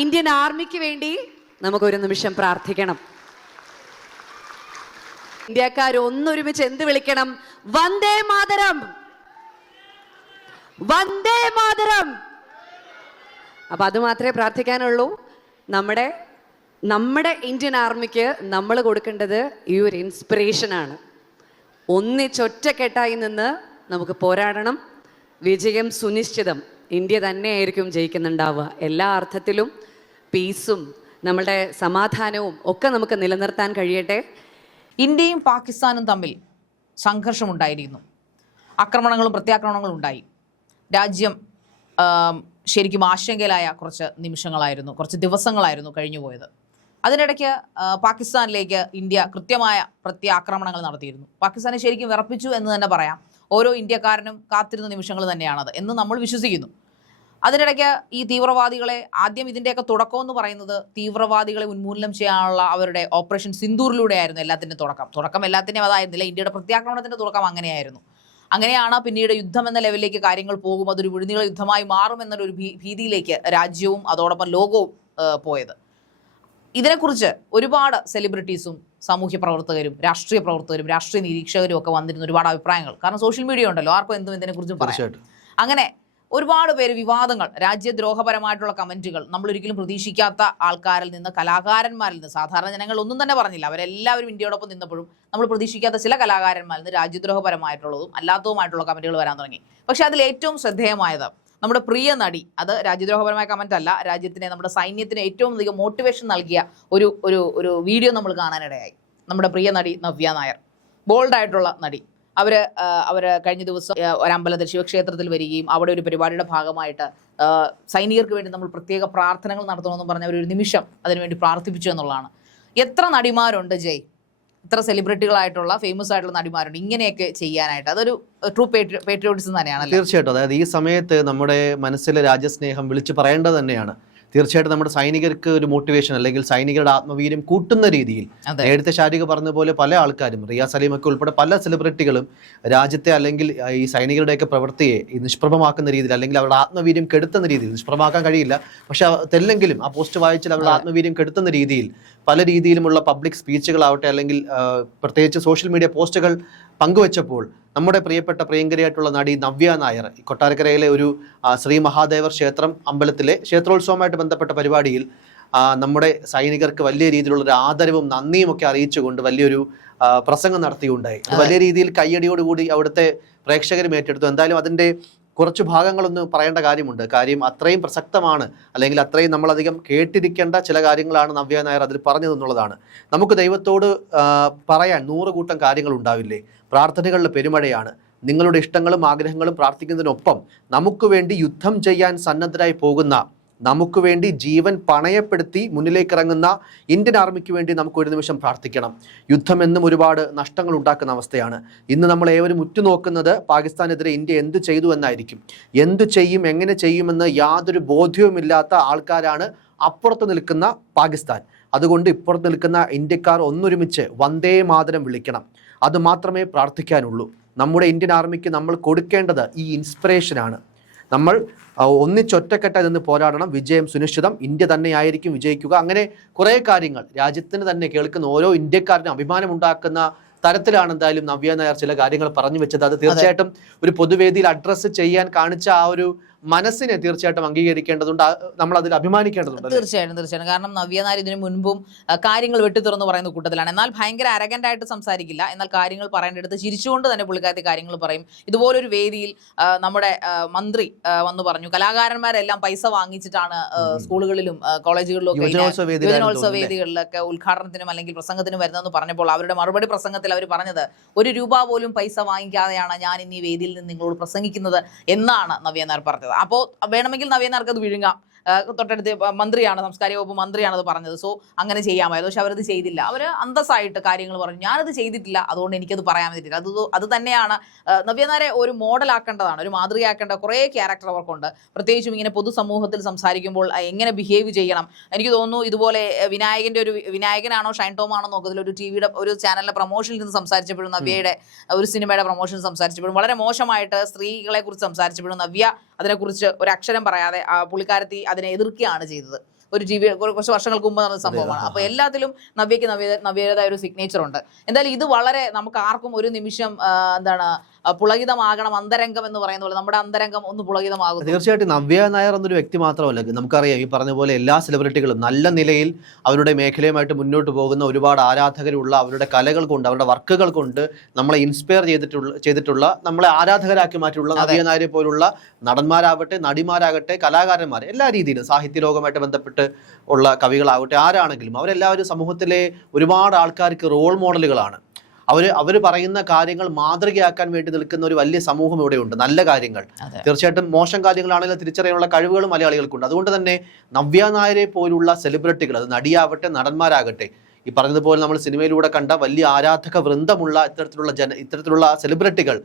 Indian ആർമിക്ക് വേണ്ടി നമുക്കൊരു നിമിഷം പ്രാർത്ഥിക്കണം. ഇന്ത്യക്കാർ ഒന്നൊരുമിച്ച് എന്ത് വിളിക്കണം? വന്ദേ മാതരം, വന്ദേ മാതരം. അപ്പൊ അത് മാത്രമേ പ്രാർത്ഥിക്കാനുള്ളൂ. നമ്മുടെ ഇന്ത്യൻ ആർമിക്ക് നമ്മൾ കൊടുക്കേണ്ടത് ഈ ഒരു ഇൻസ്പിറേഷനാണ്. ഒന്നിച്ചൊറ്റക്കെട്ടായി നിന്ന് നമുക്ക് പോരാടണം. വിജയം സുനിശ്ചിതം. ഇന്ത്യ തന്നെയായിരിക്കും ജയിക്കുന്നുണ്ടാവുക. എല്ലാ അർത്ഥത്തിലും പീസും നമ്മളുടെ സമാധാനവും ഒക്കെ നമുക്ക് നിലനിർത്താൻ കഴിയട്ടെ. ഇന്ത്യയും പാകിസ്ഥാനും തമ്മിൽ സംഘർഷമുണ്ടായിരിക്കുന്നു. ആക്രമണങ്ങളും പ്രത്യാക്രമണങ്ങളും ഉണ്ടായി. രാജ്യം ശരിക്കും ആശങ്കയിലായ കുറച്ച് നിമിഷങ്ങളായിരുന്നു, കുറച്ച് ദിവസങ്ങളായിരുന്നു കഴിഞ്ഞു പോയത്. അതിനിടയ്ക്ക് പാകിസ്ഥാനിലേക്ക് ഇന്ത്യ കൃത്യമായ പ്രത്യാക്രമണങ്ങൾ നടത്തിയിരുന്നു. പാകിസ്ഥാനെ ശരിക്കും വിറപ്പിച്ചു എന്ന് തന്നെ പറയാം. ഓരോ ഇന്ത്യക്കാരനും കാത്തിരുന്ന നിമിഷങ്ങൾ തന്നെയാണത് എന്ന് നമ്മൾ വിശ്വസിക്കുന്നു. അതിനിടയ്ക്ക് ഈ തീവ്രവാദികളെ ഇതിൻ്റെയൊക്കെ തുടക്കം എന്ന് പറയുന്നത് തീവ്രവാദികളെ ഉന്മൂലനം ചെയ്യാനുള്ള അവരുടെ ഓപ്പറേഷൻ സിന്ദൂറിലൂടെയായിരുന്നു. എല്ലാത്തിൻ്റെ തുടക്കം എല്ലാത്തിൻ്റെയും അതായിരുന്നില്ല. ഇന്ത്യയുടെ പ്രത്യാക്രമണത്തിൻ്റെ തുടക്കം അങ്ങനെയായിരുന്നു. അങ്ങനെയാണ് പിന്നീട് യുദ്ധം എന്ന ലെവലിലേക്ക് കാര്യങ്ങൾ പോകും. അതൊരു വിഴുനീള യുദ്ധമായി മാറുമെന്നൊരു ഭീതിയിലേക്ക് രാജ്യവും അതോടൊപ്പം ലോകവും പോയത്. ഇതിനെക്കുറിച്ച് ഒരുപാട് സെലിബ്രിറ്റീസും സാമൂഹ്യ പ്രവർത്തകരും രാഷ്ട്രീയ പ്രവർത്തകരും രാഷ്ട്രീയ നിരീക്ഷകരും ഒക്കെ വന്നിരുന്ന ഒരുപാട് അഭിപ്രായങ്ങൾ. കാരണം സോഷ്യൽ മീഡിയ ഉണ്ടല്ലോ, ആർക്കും എന്തും ഇതിനെക്കുറിച്ചും പറയാം. അങ്ങനെ ഒരുപാട് പേര് വിവാദങ്ങൾ, രാജ്യദ്രോഹപരമായിട്ടുള്ള കമൻറ്റുകൾ, നമ്മളൊരിക്കലും പ്രതീക്ഷിക്കാത്ത ആൾക്കാരിൽ നിന്ന്, കലാകാരന്മാരിൽ നിന്ന്, സാധാരണ ജനങ്ങൾ ഒന്നും തന്നെ പറഞ്ഞില്ല. അവരെല്ലാവരും ഇന്ത്യയോടൊപ്പം നിന്നപ്പോഴും നമ്മൾ പ്രതീക്ഷിക്കാത്ത ചില കലാകാരന്മാരിൽ നിന്ന് രാജ്യദ്രോഹപരമായിട്ടുള്ളതും അല്ലാത്തതുമായിട്ടുള്ള കമൻറ്റുകൾ വരാൻ തുടങ്ങി. പക്ഷേ അതിൽ ഏറ്റവും ശ്രദ്ധേയമായത് നമ്മുടെ പ്രിയ നടി, അത് രാജ്യദ്രോഹപരമായ കമന്റ് അല്ല, രാജ്യത്തിനെ, നമ്മുടെ സൈന്യത്തിന് ഏറ്റവും അധികം മോട്ടിവേഷൻ നൽകിയ ഒരു വീഡിയോ നമ്മൾ കാണാനിടയായി. നമ്മുടെ പ്രിയ നടി നവ്യ നായർ, ബോൾഡായിട്ടുള്ള നടി. അവർ കഴിഞ്ഞ ദിവസം ഒരു അമ്പലത്തിൽ, ശിവക്ഷേത്രത്തിൽ വരികയും അവിടെ ഒരു പരിപാടിയുടെ ഭാഗമായിട്ട് സൈനികർക്ക് വേണ്ടി നമ്മൾ പ്രത്യേക പ്രാർത്ഥനകൾ നടത്തണമെന്ന് പറഞ്ഞ ഒരു നിമിഷം അതിനുവേണ്ടി പ്രാർത്ഥിപ്പിച്ചു എന്നുള്ളതാണ്. എത്ര നടിമാരുണ്ട് ജയ്, ഇത്ര സെലിബ്രിറ്റികളായിട്ടുള്ള ഫേമസ് ആയിട്ടുള്ള നടിമാരുണ്ട് ഇങ്ങനെയൊക്കെ ചെയ്യാനായിട്ട്. അതൊരു ട്രൂ പേട്രിയോട്ടിസം തന്നെയാണ്. തീർച്ചയായിട്ടും. അതായത് ഈ സമയത്ത് നമ്മുടെ മനസ്സിലെ രാജ്യസ്നേഹം വിളിച്ചു പറയേണ്ടത് തന്നെയാണ്. തീർച്ചയായിട്ടും നമ്മുടെ സൈനികർക്ക് ഒരു മോട്ടിവേഷൻ, അല്ലെങ്കിൽ സൈനികരുടെ ആത്മവീര്യം കൂട്ടുന്ന രീതിയിൽ നേരത്തെ ശാരിക പറഞ്ഞ പോലെ പല ആൾക്കാരും, റിയ സലീമൊക്കെ ഉൾപ്പെടെ പല സെലിബ്രിറ്റികളും രാജ്യത്തെ അല്ലെങ്കിൽ ഈ സൈനികരുടെയൊക്കെ പ്രവൃത്തിയെ നിഷ്പ്രഭമാക്കുന്ന രീതിയിൽ, അല്ലെങ്കിൽ അവരുടെ ആത്മവീര്യം കെടുത്തുന്ന രീതിയിൽ, നിഷ്പ്രഭമാക്കാൻ കഴിയില്ല പക്ഷെ തെല്ലെങ്കിലും ആ പോസ്റ്റ് വായിച്ചാൽ അവരുടെ ആത്മവീര്യം കെടുത്തുന്ന രീതിയിൽ പല രീതിയിലുമുള്ള പബ്ലിക് സ്പീച്ചുകളാവട്ടെ, അല്ലെങ്കിൽ പ്രത്യേകിച്ച് സോഷ്യൽ മീഡിയ പോസ്റ്റുകൾ പങ്കുവച്ചപ്പോൾ നമ്മുടെ പ്രിയപ്പെട്ട പ്രിയങ്കരിയായിട്ടുള്ള നടി നവ്യ നായർ കൊട്ടാരക്കരയിലെ ഒരു ശ്രീ മഹാദേവർ ക്ഷേത്രം അമ്പലത്തിലെ ക്ഷേത്രോത്സവമായിട്ട് ബന്ധപ്പെട്ട പരിപാടിയിൽ നമ്മുടെ സൈനികർക്ക് വലിയ രീതിയിലുള്ള ഒരു ആദരവും നന്ദിയും ഒക്കെ അറിയിച്ചുകൊണ്ട് വലിയൊരു പ്രസംഗം നടത്തിയുണ്ടായി. വലിയ രീതിയിൽ കയ്യടിയോടുകൂടി അവിടുത്തെ പ്രേക്ഷകരും ഏറ്റെടുത്തു. എന്തായാലും അതിൻ്റെ കുറച്ച് ഭാഗങ്ങളൊന്ന് പറയേണ്ട കാര്യമുണ്ട്. കാര്യം അത്രയും പ്രസക്തമാണ്, അല്ലെങ്കിൽ അത്രയും നമ്മളധികം കേട്ടിരിക്കേണ്ട ചില കാര്യങ്ങളാണ് നവ്യ നായർ അതിൽ പറഞ്ഞതെന്നുള്ളതാണ്. നമുക്ക് ദൈവത്തോട് പറയാൻ 100 കൂട്ടം കാര്യങ്ങൾ ഉണ്ടാവില്ലേ. പ്രാർത്ഥനകളുടെ പെരുമഴയാണ്. നിങ്ങളുടെ ഇഷ്ടങ്ങളും ആഗ്രഹങ്ങളും പ്രാർത്ഥിക്കുന്നതിനൊപ്പം നമുക്ക് വേണ്ടി യുദ്ധം ചെയ്യാൻ സന്നദ്ധരായി പോകുന്ന, നമുക്ക് വേണ്ടി ജീവൻ പണയപ്പെടുത്തി മുന്നിലേക്കിറങ്ങുന്ന ഇന്ത്യൻ ആർമിക്ക് വേണ്ടി നമുക്ക് ഒരു നിമിഷം പ്രാർത്ഥിക്കണം. യുദ്ധം എന്നും ഒരുപാട് നഷ്ടങ്ങൾ ഉണ്ടാക്കുന്ന അവസ്ഥയാണ്. ഇന്ന് നമ്മൾ ഏവരും ഉറ്റുനോക്കുന്നത് പാകിസ്ഥാനെതിരെ ഇന്ത്യ എന്ത് ചെയ്തു എന്നായിരിക്കും. എന്ത് ചെയ്യും, എങ്ങനെ ചെയ്യുമെന്ന് യാതൊരു ബോധ്യവുമില്ലാത്ത ആൾക്കാരാണ് അപ്പുറത്ത് നിൽക്കുന്ന പാകിസ്ഥാൻ. അതുകൊണ്ട് ഇപ്പുറത്ത് നിൽക്കുന്ന ഇന്ത്യക്കാർ ഒന്നൊരുമിച്ച് വന്ദേ മാതരം വിളിക്കണം. അത് മാത്രമേ പ്രാർത്ഥിക്കാനുള്ളൂ. നമ്മുടെ ഇന്ത്യൻ ആർമിക്ക് നമ്മൾ കൊടുക്കേണ്ടത് ഈ ഇൻസ്പിറേഷനാണ്. നമ്മൾ ഒന്നിച്ചൊറ്റക്കെട്ടായി നിന്ന് പോരാടണം. വിജയം സുനിശ്ചിതം. ഇന്ത്യ തന്നെയായിരിക്കും വിജയിക്കുക. അങ്ങനെ കുറേ കാര്യങ്ങൾ രാജ്യത്തിന് തന്നെ കേൾക്കുന്ന ഓരോ ഇന്ത്യക്കാരനും അഭിമാനമുണ്ടാക്കുന്ന തരത്തിലാണ് എന്തായാലും നവ്യ നായർ ചില കാര്യങ്ങൾ പറഞ്ഞു വെച്ചത്. അത് തീർച്ചയായിട്ടും ഒരു പൊതുവേദിയിൽ അഡ്രസ്സ് ചെയ്യാൻ കാണിച്ച ആ ഒരു മനസ്സിനെ തീർച്ചയായിട്ടും അംഗീകരിക്കേണ്ടതുണ്ട്. നമ്മൾ അതിൽ അഭിമാനിക്കേണ്ടതുണ്ട്. തീർച്ചയായിട്ടും. കാരണം നവ്യ നായർ ഇതിനു മുൻപും കാര്യങ്ങൾ വെട്ടിത്തുറന്ന് പറയുന്ന കൂട്ടത്തിലാണ്. എന്നാൽ ഭയങ്കര അരഗന്റ് ആയിട്ട് സംസാരിക്കില്ല. എന്നാൽ കാര്യങ്ങൾ പറയേണ്ടടുത്ത് ചിരിച്ചുകൊണ്ട് തന്നെ പുള്ളിക്കാരത്തി കാര്യങ്ങൾ പറയും. ഇതുപോലൊരു വേദിയിൽ നമ്മുടെ മന്ത്രി വന്നു പറഞ്ഞു, കലാകാരന്മാരെല്ലാം പൈസ വാങ്ങിച്ചിട്ടാണ് സ്കൂളുകളിലും കോളേജുകളിലും ഒക്കെ യുവജനോത്സവ വേദികളിലൊക്കെ ഉദ്ഘാടനത്തിനും അല്ലെങ്കിൽ പ്രസംഗത്തിനും വരുന്നതെന്ന് പറഞ്ഞപ്പോൾ അവരുടെ മറുപടി പ്രസംഗത്തിൽ അവർ പറഞ്ഞത്, 1 രൂപ പോലും പൈസ വാങ്ങിക്കാതെയാണ് ഞാൻ ഇന്ന് ഈ വേദിയിൽ നിന്ന് നിങ്ങളോട് പ്രസംഗിക്കുന്നത് എന്നാണ് നവ്യ നായർ പറഞ്ഞത്. അപ്പോൾ വേണമെങ്കിൽ നവ്യ നായർക്ക് അത് വിഴുങ്ങാം. തൊട്ടടുത്ത് മന്ത്രിയാണ്, സംസ്കാരിക വകുപ്പ് മന്ത്രിയാണ് അത് പറഞ്ഞത്. സോ അങ്ങനെ ചെയ്യാമായിരുന്നു. പക്ഷെ അവരത് ചെയ്തില്ല. അവർ അന്തസ്സായിട്ട് കാര്യങ്ങൾ പറഞ്ഞു, ഞാനത് ചെയ്തിട്ടില്ല, അതുകൊണ്ട് എനിക്കത് പറയാൻ പറ്റില്ല. അത് തന്നെയാണ് നവ്യ നായരെ ഒരു മോഡലാക്കേണ്ടതാണ്, ഒരു മാതൃകയാക്കേണ്ട കുറേ ക്യാരക്ടർ അവർക്കുണ്ട്. പ്രത്യേകിച്ചും ഇങ്ങനെ പൊതുസമൂഹത്തിൽ സംസാരിക്കുമ്പോൾ എങ്ങനെ ബിഹേവ് ചെയ്യണം. എനിക്ക് തോന്നുന്നു ഇതുപോലെ വിനായകനാണോ ഷൈൻ ടോം ആണോ നോക്കുന്നതിൽ ഒരു ടിവിയുടെ ഒരു ചാനലിലെ പ്രൊമോഷനിൽ നിന്ന് സംസാരിച്ചപ്പോഴും, നവ്യയുടെ ഒരു സിനിമയുടെ പ്രൊമോഷൻ സംസാരിച്ചപ്പോഴും വളരെ മോശമായിട്ട് സ്ത്രീകളെ കുറിച്ച് സംസാരിച്ചപ്പോഴും നവ്യ അതിനെക്കുറിച്ച് ഒരു അക്ഷരം പറയാതെ പുള്ളിക്കാരത്തി അതിനെ എതിർക്കുകയാണ് ചെയ്തത്. ഒരു കുറച്ച് വർഷങ്ങൾക്ക് മുമ്പ് നടന്ന സംഭവമാണ്. അപ്പോൾ എല്ലാത്തിലും നവ്യയ്ക്ക് നവ്യയുടേതായ ഒരു സിഗ്നേച്ചർ ഉണ്ട്. എന്തായാലും ഇത് വളരെ നമുക്ക് ആർക്കും ഒരു നിമിഷം പുളകിതമാകണം, അന്തരംഗം എന്ന് പറയുന്ന പോലെ നമ്മുടെ അന്തരംഗം ഒന്ന് പുളകിതമാകും. തീർച്ചയായിട്ടും നവ്യ നായർ എന്നൊരു വ്യക്തി മാത്രമല്ല, നമുക്കറിയാം ഈ പറഞ്ഞ പോലെ എല്ലാ സെലിബ്രിറ്റികളും നല്ല നിലയിൽ അവരുടെ മേഖലയുമായിട്ട് മുന്നോട്ട് പോകുന്ന ഒരുപാട് ആരാധകരുള്ള, അവരുടെ കലകൾ കൊണ്ട് അവരുടെ വർക്കുകൾ കൊണ്ട് നമ്മളെ ഇൻസ്പയർ ചെയ്തിട്ടുള്ള നമ്മളെ ആരാധകരാക്കി മാറ്റിയിട്ടുള്ള നവ്യ നായരെ പോലുള്ള നടന്മാരാവട്ടെ, നടിമാരാകട്ടെ, കലാകാരന്മാർ, എല്ലാ രീതിയിലും സാഹിത്യ ലോകമായിട്ട് ബന്ധപ്പെട്ട് ഉള്ള കവികളാവട്ടെ, ആരാണെങ്കിലും അവരെല്ലാവരും സമൂഹത്തിലെ ഒരുപാട് ആൾക്കാർക്ക് റോൾ മോഡലുകളാണ്. അവർ പറയുന്ന കാര്യങ്ങൾ മാതൃകയാക്കാൻ വേണ്ടി നിൽക്കുന്ന ഒരു വലിയ സമൂഹം ഇവിടെയുണ്ട്. നല്ല കാര്യങ്ങൾ, തീർച്ചയായിട്ടും മോശം കാര്യങ്ങളാണെങ്കിലും തിരിച്ചറിയാനുള്ള കഴിവുകളും മലയാളികൾക്കുണ്ട്. അതുകൊണ്ട് തന്നെ നവ്യ നായരെ പോലുള്ള സെലിബ്രിറ്റികൾ, അത് നടിയാവട്ടെ നടന്മാരാകട്ടെ, ഈ പറഞ്ഞതുപോലെ നമ്മൾ സിനിമയിലൂടെ കണ്ട വലിയ ആരാധക വൃന്ദമുള്ള ഇത്തരത്തിലുള്ള സെലിബ്രിറ്റികൾ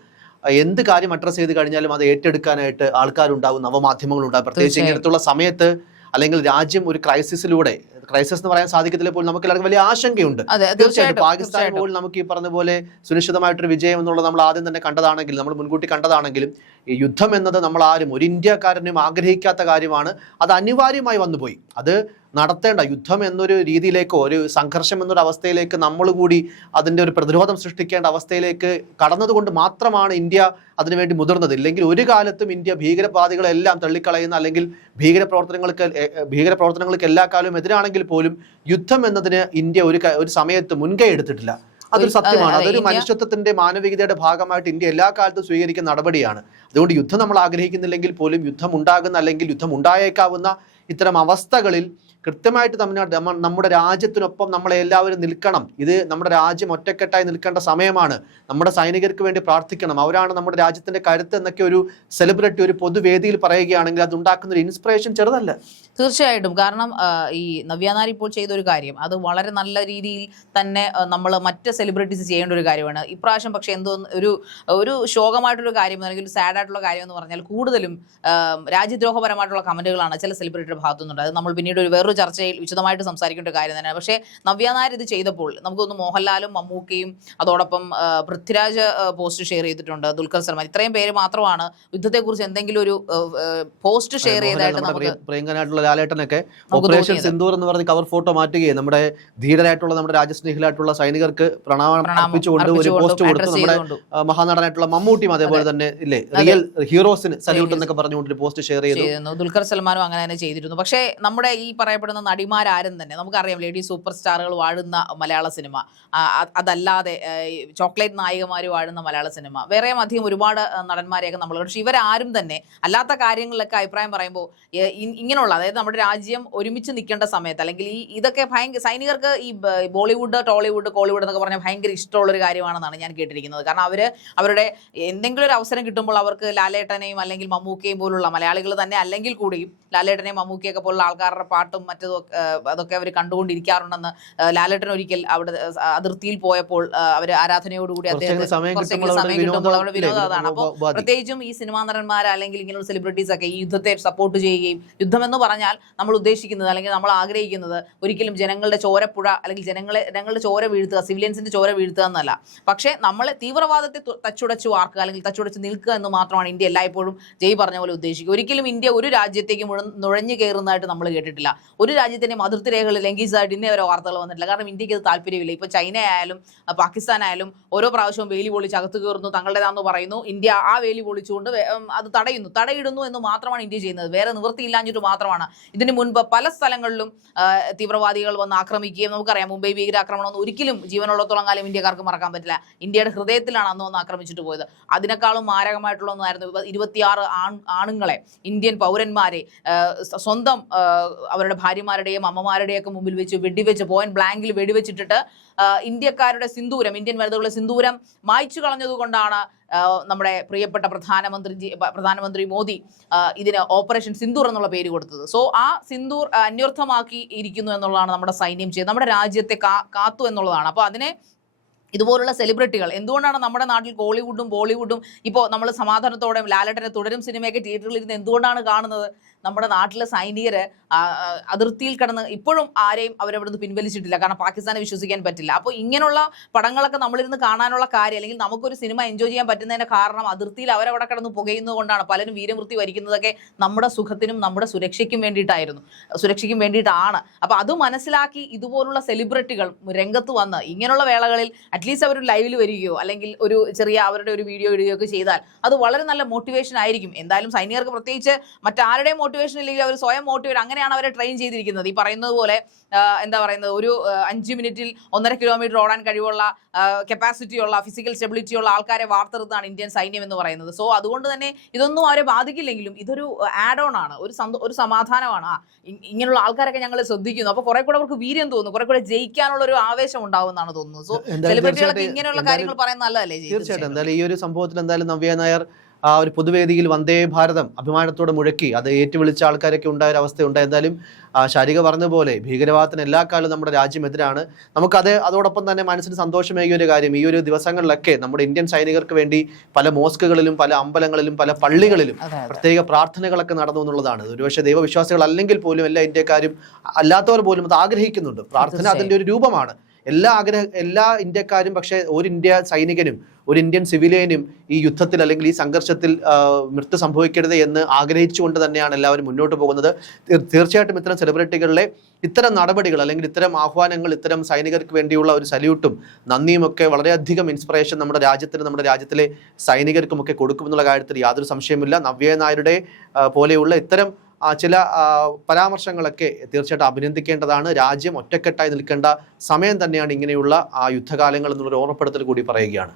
എന്ത് കാര്യം അഡ്രസ്സ് ചെയ്ത് കഴിഞ്ഞാലും അത് ഏറ്റെടുക്കാനായിട്ട് ആൾക്കാരുണ്ടാവും, നവമാധ്യമങ്ങളുണ്ടാവും. പ്രത്യേകിച്ച് ഇങ്ങനത്തുള്ള സമയത്ത് അല്ലെങ്കിൽ രാജ്യം ഒരു ക്രൈസിസ് എന്ന് പറയാൻ സാധിക്കത്തില്ല പോലും നമുക്ക് എല്ലാവർക്കും വലിയ ആശങ്കയുണ്ട്. തീർച്ചയായിട്ടും പാകിസ്ഥാൻ പോലും നമുക്ക് ഈ പറഞ്ഞ പോലെ സുനിശ്ചിതമായിട്ടൊരു വിജയം എന്നുള്ളത് നമ്മൾ ആദ്യം തന്നെ കണ്ടതാണെങ്കിലും, നമ്മൾ മുൻകൂട്ടി കണ്ടതാണെങ്കിലും, ഈ യുദ്ധം എന്നത് നമ്മൾ ആരും ഒരു ഇന്ത്യക്കാരനും ആഗ്രഹിക്കാത്ത കാര്യമാണ്. അത് അനിവാര്യമായി വന്നുപോയി. അത് നടത്തേണ്ട യുദ്ധം എന്നൊരു രീതിയിലേക്കോ ഒരു സംഘർഷം എന്നൊരു അവസ്ഥയിലേക്ക് നമ്മൾ കൂടി അതിൻ്റെ ഒരു പ്രതിരോധം സൃഷ്ടിക്കേണ്ട അവസ്ഥയിലേക്ക് കടന്നതുകൊണ്ട് മാത്രമാണ് ഇന്ത്യ അതിനുവേണ്ടി മുതിർന്നത്. ഇല്ലെങ്കിൽ ഒരു കാലത്തും ഇന്ത്യ ഭീകരവാദികളെല്ലാം തള്ളിക്കളയുന്ന അല്ലെങ്കിൽ ഭീകരപ്രവർത്തനങ്ങൾക്ക് എല്ലാ കാലവും എതിരാണെങ്കിൽ പോലും യുദ്ധം എന്നതിന് ഇന്ത്യ ഒരു സമയത്ത് മുൻകൈ എടുത്തിട്ടില്ല. അതൊരു സത്യമാണ്. അതൊരു മനുഷ്യത്വത്തിന്റെ മാനവികതയുടെ ഭാഗമായിട്ട് ഇന്ത്യ എല്ലാ കാലത്തും സ്വീകരിക്കുന്ന നടപടിയാണ്. അതുകൊണ്ട് യുദ്ധം നമ്മൾ ആഗ്രഹിക്കുന്നില്ലെങ്കിൽ പോലും യുദ്ധം ഉണ്ടാകുന്ന അല്ലെങ്കിൽ യുദ്ധം ഉണ്ടായേക്കാവുന്ന ഇത്തരം അവസ്ഥകളിൽ കൃത്യമായിട്ട് നമ്മുടെ രാജ്യത്തിനൊപ്പം നമ്മളെ എല്ലാവരും നിൽക്കണം. ഇത് നമ്മുടെ രാജ്യം ഒറ്റക്കെട്ടായി നിൽക്കേണ്ട സമയമാണ്. നമ്മുടെ സൈനികർക്ക് വേണ്ടി പ്രാർത്ഥിക്കണം, അവരാണ് നമ്മുടെ രാജ്യത്തിന്റെ കരുത്ത് എന്നൊക്കെ ഒരു സെലിബ്രിറ്റി ഒരു പൊതുവേദിയിൽ പറയുകയാണെങ്കിൽ അത് ഉണ്ടാക്കുന്ന ഒരു ഇൻസ്പിറേഷൻ ചെറുതല്ല. തീർച്ചയായിട്ടും. കാരണം ഈ നവ്യ നായർ ഇപ്പോൾ ചെയ്തൊരു കാര്യം അത് വളരെ നല്ല രീതിയിൽ തന്നെ നമ്മൾ മറ്റ് സെലിബ്രിറ്റീസ് ചെയ്യേണ്ട ഒരു കാര്യമാണ്. ഇപ്രാവശ്യം പക്ഷേ എന്തോ ഒരു ശോകമായിട്ടുള്ള കാര്യം അല്ലെങ്കിൽ ഒരു സാഡായിട്ടുള്ള കാര്യം എന്ന് പറഞ്ഞാൽ കൂടുതലും രാജ്യദ്രോഹപരമായിട്ടുള്ള കമന്റുകളാണ് ചില സെലിബ്രിറ്റിയുടെ ഭാഗത്തുനിന്നുണ്ട്. അത് നമ്മൾ പിന്നീട് വേറൊരു ചർച്ചയിൽ വിശദമായിട്ട് സംസാരിക്കേണ്ട ഒരു കാര്യം തന്നെയാണ്. പക്ഷേ നവ്യ നായർ ഇത് ചെയ്തപ്പോൾ നമുക്കൊന്ന് മോഹൻലാലും മമ്മൂക്കയും അതോടൊപ്പം പൃഥ്വിരാജ് പോസ്റ്റ് ഷെയർ ചെയ്തിട്ടുണ്ട്, ദുൽഖർ സൽമാൻ, ഇത്രയും പേര് മാത്രമാണ് യുദ്ധത്തെക്കുറിച്ച് എന്തെങ്കിലും ഒരു പോസ്റ്റ് ഷെയർ ചെയ്തതായിട്ട് നമുക്ക് പ്രിയങ്കനായിട്ടുള്ള ലാലേട്ടനൊക്കെ ഓപ്പറേഷൻ സിന്ദൂർ എന്ന് പറഞ്ഞ് കവർ ഫോട്ടോ മാറ്റുകയും നമ്മുടെ ധീരരായിട്ടുള്ള നമ്മുടെ രാജ്യസ്നേഹികളായിട്ടുള്ള സൈനികർക്ക് പ്രണാമം അർപ്പിച്ചുകൊണ്ട് ഒരു പോസ്റ്റ് കൊടുത്തു. നമ്മുടെ മഹാനടനായിട്ടുള്ള മമ്മൂട്ടിയും അതേപോലെ തന്നെ ഇല്ലേ റിയൽ ഹീറോസിന് സല്യൂട്ട് എന്നൊക്കെ പറഞ്ഞുകൊണ്ട് ഒരു പോസ്റ്റ് ഷെയർ ചെയ്തു. ദുൽഖർ സൽമാനും അങ്ങനെ തന്നെ ചെയ്തിരുന്നു. പക്ഷേ നമ്മുടെ ഈ പറയപ്പെടുന്ന നടിമാരും തന്നെ നമുക്കറിയാം, ലേഡി സൂപ്പർ സ്റ്റാറുകൾ വാഴുന്ന മലയാള സിനിമ, അതല്ലാതെ ചോക്ലേറ്റ് നായികമാർ വാഴുന്ന മലയാള സിനിമ, വേറെയും അധികം ഒരുപാട് നടന്മാരെയൊക്കെ നമ്മൾ, പക്ഷേ ഇവരാരും തന്നെ അല്ലാത്ത കാര്യങ്ങളിലൊക്കെ അഭിപ്രായം പറയുമ്പോൾ ഇങ്ങനെയുള്ള, അതായത് നമ്മുടെ രാജ്യം ഒരുമിച്ച് നിൽക്കേണ്ട സമയത്ത് അല്ലെങ്കിൽ ഇതൊക്കെ ഭയങ്കര സൈനികർക്ക് ഈ ബോളിവുഡ്, ടോളിവുഡ്, കോളിവുഡ് എന്നൊക്കെ പറഞ്ഞാൽ ഭയങ്കര ഇഷ്ടമുള്ളൊരു കാര്യമാണെന്നാണ് ഞാൻ കേട്ടിരിക്കുന്നത്. കാരണം അവരുടെ എന്തെങ്കിലും ഒരു അവസരം കിട്ടുമ്പോൾ അവർക്ക് ലാലേട്ടനെയും അല്ലെങ്കിൽ മമ്മൂക്കയും പോലുള്ള മലയാളികൾ തന്നെ അല്ലെങ്കിൽ കൂടിയും ലാലേട്ടനെയും മമ്മൂക്കയൊക്കെ പോലുള്ള ആൾക്കാരുടെ പാട്ടും മറ്റതും അതൊക്കെ അവർ കണ്ടുകൊണ്ടിരിക്കാറുണ്ടെന്ന് ലാലേട്ടൻ ഒരിക്കൽ അവിടെ അതിർത്തിയിൽ പോയപ്പോൾ അവർ ആരാധനയോടുകൂടി അദ്ദേഹം സമയം കിട്ടുമ്പോൾ അവരുടെ വിനോദം അതാണ്. അപ്പോൾ പ്രത്യേകിച്ചും ഈ സിനിമാ നടന്മാർ അല്ലെങ്കിൽ ഇങ്ങനെയുള്ള സെലിബ്രിറ്റീസ് ഒക്കെ ഈ യുദ്ധത്തെ സപ്പോർട്ട് ചെയ്യുകയും, യുദ്ധം എന്ന് പറഞ്ഞാൽ നമ്മൾ ഉദ്ദേശിക്കുന്നത് അല്ലെങ്കിൽ നമ്മൾ ആഗ്രഹിക്കുന്നത് ഒരിക്കലും ജനങ്ങളുടെ ചോരപ്പുഴ അല്ലെങ്കിൽ ജനങ്ങളുടെ ചോര വീഴ്ത്തുക, സിവിലിയൻസിന്റെ ചോര വീഴ്ത്തുക എന്നല്ല. പക്ഷേ നമ്മളെ തീവ്രവാദത്തെ തച്ചുടച്ച് വാർക്കുക അല്ലെങ്കിൽ തച്ചുടച്ച് നിൽക്കുക എന്ന് മാത്രമാണ് ഇന്ത്യ എല്ലായ്പ്പോഴും ജയ് പറഞ്ഞ പോലെ ഉദ്ദേശിക്കുക. ഒരിക്കലും ഇന്ത്യ ഒരു രാജ്യത്തേക്ക് നുഴഞ്ഞു കയറുന്നതായിട്ട് നമ്മൾ കേട്ടിട്ടില്ല. ഒരു രാജ്യത്തിൻ്റെയും അതിർത്തി രേഖകൾ ലംഘിച്ചതായിട്ട് ഇന്നേ വരെ വാർത്തകൾ വന്നിട്ടില്ല. കാരണം ഇന്ത്യക്ക് അത് താല്പര്യമില്ല. ഇപ്പോൾ ചൈന ആയാലും പാകിസ്ഥാൻ ആയാലും ഓരോ പ്രാവശ്യവും വേലി പൊളിച്ച് അകത്ത് കയറുന്നു, തങ്ങളുടേതാണെന്ന് പറയുന്നു. ഇന്ത്യ ആ വേലി പൊളിച്ചുകൊണ്ട് അത് തടയിടുന്നു എന്ന് മാത്രമാണ് ഇന്ത്യ ചെയ്യുന്നത്. വേറെ നിവൃത്തിയില്ലാഞ്ഞിട്ട് മാത്രമാണ്. ഇതിന് മുൻപ് പല സ്ഥലങ്ങളിലും തീവ്രവാദികൾ വന്ന് ആക്രമിക്കുകയും, നമുക്കറിയാം മുംബൈ ഭീകരാക്രമണം ഒരിക്കലും ജീവനുള്ളത്തോളം കാലം ഇന്ത്യക്കാർക്ക് മറക്കാൻ പറ്റില്ല. ഇന്ത്യയുടെ ഹൃദയത്തിലാണ് അന്ന് വന്ന് ആക്രമിച്ചിട്ട് പോയത്. അതിനേക്കാളും മാരകമായിട്ടുള്ള ഒന്നായിരുന്നു 26 ആണുങ്ങളെ, ഇന്ത്യൻ പൗരന്മാരെ സ്വന്തം അവരുടെ ഭാര്യമാരുടെയും അമ്മമാരുടെയൊക്കെ മുമ്പിൽ വെടിവെച്ച് പോയിന്റ് ബ്ലാങ്കിൽ വെടിവെച്ചിട്ടിട്ട് ഇന്ത്യക്കാരുടെ സിന്ദൂരം, ഇന്ത്യൻ വനിതകളുടെ സിന്ദൂരം മായ്ച്ചു കളഞ്ഞതുകൊണ്ടാണ് നമ്മുടെ പ്രിയപ്പെട്ട പ്രധാനമന്ത്രി മോദി ഇതിന് ഓപ്പറേഷൻ സിന്ദൂർ എന്നുള്ള പേര് കൊടുത്തത്. സോ ആ സിന്ദൂർ അന്വർത്ഥമാക്കി ഇരിക്കുന്നു എന്നുള്ളതാണ് നമ്മുടെ സൈന്യം ചെയ്തത്. നമ്മുടെ രാജ്യത്തെ കാത്തു എന്നുള്ളതാണ്. അപ്പോൾ അതിനെ ഇതുപോലുള്ള സെലിബ്രിറ്റികൾ എന്തുകൊണ്ടാണ് നമ്മുടെ നാട്ടിൽ കോളിവുഡും ബോളിവുഡും ഇപ്പോൾ നമ്മൾ സമാധാനത്തോടെ ലാലേട്ടനെ തുടരും സിനിമയൊക്കെ തിയേറ്ററിൽ ഇരുന്ന് എന്തുകൊണ്ടാണ് കാണുന്നത്? നമ്മുടെ നാട്ടിലെ സൈനികര് അതിർത്തിയിൽ കിടന്ന് ഇപ്പോഴും ആരെയും അവരവിടുന്ന് പിൻവലിച്ചിട്ടില്ല. കാരണം പാകിസ്ഥാനെ വിശ്വസിക്കാൻ പറ്റില്ല. അപ്പോൾ ഇങ്ങനെയുള്ള പടങ്ങളൊക്കെ നമ്മളിരുന്ന് കാണാനുള്ള കാര്യം, അല്ലെങ്കിൽ നമുക്കൊരു സിനിമ എൻജോയ് ചെയ്യാൻ പറ്റുന്നതിന്റെ കാരണം അതിർത്തിയിൽ അവരവിടെ കിടന്ന് പുകയുന്നത് കൊണ്ടാണ്. പലരും വീരമൃത്യു വരിക്കുന്നതൊക്കെ നമ്മുടെ സുഖത്തിനും നമ്മുടെ സുരക്ഷയ്ക്കും വേണ്ടിയിട്ടാണ്. അപ്പോൾ അത് മനസ്സിലാക്കി ഇതുപോലുള്ള സെലിബ്രിറ്റികൾ രംഗത്ത് വന്ന് ഇങ്ങനെയുള്ള വേളകളിൽ അറ്റ്ലീസ്റ്റ് അവർ ലൈവിൽ വരികയോ അല്ലെങ്കിൽ ഒരു ചെറിയ അവരുടെ ഒരു വീഡിയോ ഇടുകയോ ഒക്കെ ചെയ്താൽ അത് വളരെ നല്ല മോട്ടിവേഷൻ ആയിരിക്കും. എന്തായാലും സൈനികർക്ക് പ്രത്യേകിച്ച് മറ്റാരുടെയും മോട്ടിവേഷൻ ഇല്ലെങ്കിൽ അവർ സ്വയം മോട്ടിവേറ്റ്, അങ്ങനെയാണ് അവരെ ട്രെയിൻ ചെയ്തിരിക്കുന്നത്. ഈ പറയുന്നത് പോലെ ഒരു 5 മിനിറ്റിൽ 1.5 കിലോമീറ്റർ ഓടാൻ കഴിവുള്ള കപ്പാസിറ്റിയുള്ള ഫിസിക്കൽ സ്റ്റെബിലിറ്റിയുള്ള ആൾക്കാരെ വാർത്തെടുത്താണ് ഇന്ത്യൻ സൈന്യം എന്ന് പറയുന്നത്. സോ അതുകൊണ്ട് തന്നെ ഇതൊന്നും അവരെ ബാധിക്കില്ലെങ്കിലും ഇതൊരു ആഡ് ഓൺ ആണ്, ഒരു സമാധാനമാണ്. ഇങ്ങനെയുള്ള ആൾക്കാരൊക്കെ ഞങ്ങൾ ശ്രദ്ധിക്കുന്നു. അപ്പോൾ കുറെ കൂടെ അവർക്ക് വീര്യം തോന്നുന്നു, കുറെ കൂടെ ജയിക്കാനുള്ള ഒരു ആവേശം ഉണ്ടാവുമെന്നാണ് തോന്നുന്നത്. സോ സെലിബ്രിറ്റികളൊക്കെ ഇങ്ങനെയുള്ള കാര്യങ്ങൾ പറയുന്നത് നല്ലതല്ലേ? തീർച്ചയായിട്ടും. എന്തായാലും ഈ ഒരു സംഭവത്തിൽ എന്തായാലും നവ്യ നായർ ആ ഒരു പൊതുവേദിയിൽ വന്ദേ ഭാരതം അഭിമാനത്തോടെ മുഴക്കി അത് ഏറ്റുവിളിച്ച ആൾക്കാരൊക്കെ ഉണ്ടായ ഒരു അവസ്ഥയുണ്ട്. എന്തായാലും ശാരിക പറഞ്ഞ പോലെ ഭീകരവാദത്തിന് എല്ലാ കാലവും നമ്മുടെ രാജ്യം എതിരാണ്. അതോടൊപ്പം തന്നെ മനസ്സിന് സന്തോഷമേകിയ ഒരു കാര്യം, ഈ ഒരു ദിവസങ്ങളിലൊക്കെ നമ്മുടെ ഇന്ത്യൻ സൈനികർക്ക് വേണ്ടി പല മോസ്കുകളിലും പല അമ്പലങ്ങളിലും പല പള്ളികളിലും പ്രത്യേക പ്രാർത്ഥനകളൊക്കെ നടന്നു എന്നുള്ളതാണ്. ഒരുപക്ഷെ ദൈവവിശ്വാസികൾ അല്ലെങ്കിൽ പോലും എല്ലാ ഇന്ത്യക്കാരും അല്ലാത്തവർ പോലും അത് ആഗ്രഹിക്കുന്നുണ്ട്. പ്രാർത്ഥന അതിൻ്റെ ഒരു രൂപമാണ്. എല്ലാ ഇന്ത്യക്കാരും, പക്ഷേ ഒരു ഇന്ത്യ സൈനികനും ഒരു ഇന്ത്യൻ സിവിലിയനും ഈ യുദ്ധത്തിൽ അല്ലെങ്കിൽ ഈ സംഘർഷത്തിൽ മൃത്യു സംഭവിക്കരുത് എന്ന് ആഗ്രഹിച്ചുകൊണ്ട് തന്നെയാണ് എല്ലാവരും മുന്നോട്ട് പോകുന്നത്. തീർച്ചയായിട്ടും ഇത്തരം സെലിബ്രിറ്റികളിലെ ഇത്തരം നടപടികൾ അല്ലെങ്കിൽ ഇത്തരം ആഹ്വാനങ്ങൾ ഇത്തരം സൈനികർക്ക് വേണ്ടിയുള്ള ഒരു സല്യൂട്ടും നന്ദിയും ഒക്കെ വളരെയധികം ഇൻസ്പിറേഷൻ നമ്മുടെ രാജ്യത്തിലെ സൈനികർക്കുമൊക്കെ കൊടുക്കുമെന്നുള്ള കാര്യത്തിൽ യാതൊരു സംശയമില്ല. നവ്യ നായരുടെ പോലെയുള്ള ഇത്തരം ചില പരാമർശങ്ങളൊക്കെ തീർച്ചയായിട്ടും അഭിനന്ദിക്കേണ്ടതാണ്. രാജ്യം ഒറ്റക്കെട്ടായി നിൽക്കേണ്ട സമയം തന്നെയാണ് ഇങ്ങനെയുള്ള യുദ്ധകാലങ്ങൾ എന്നുള്ളൊരു ഓർമ്മപ്പെടുത്തൽ കൂടി പറയുകയാണ്.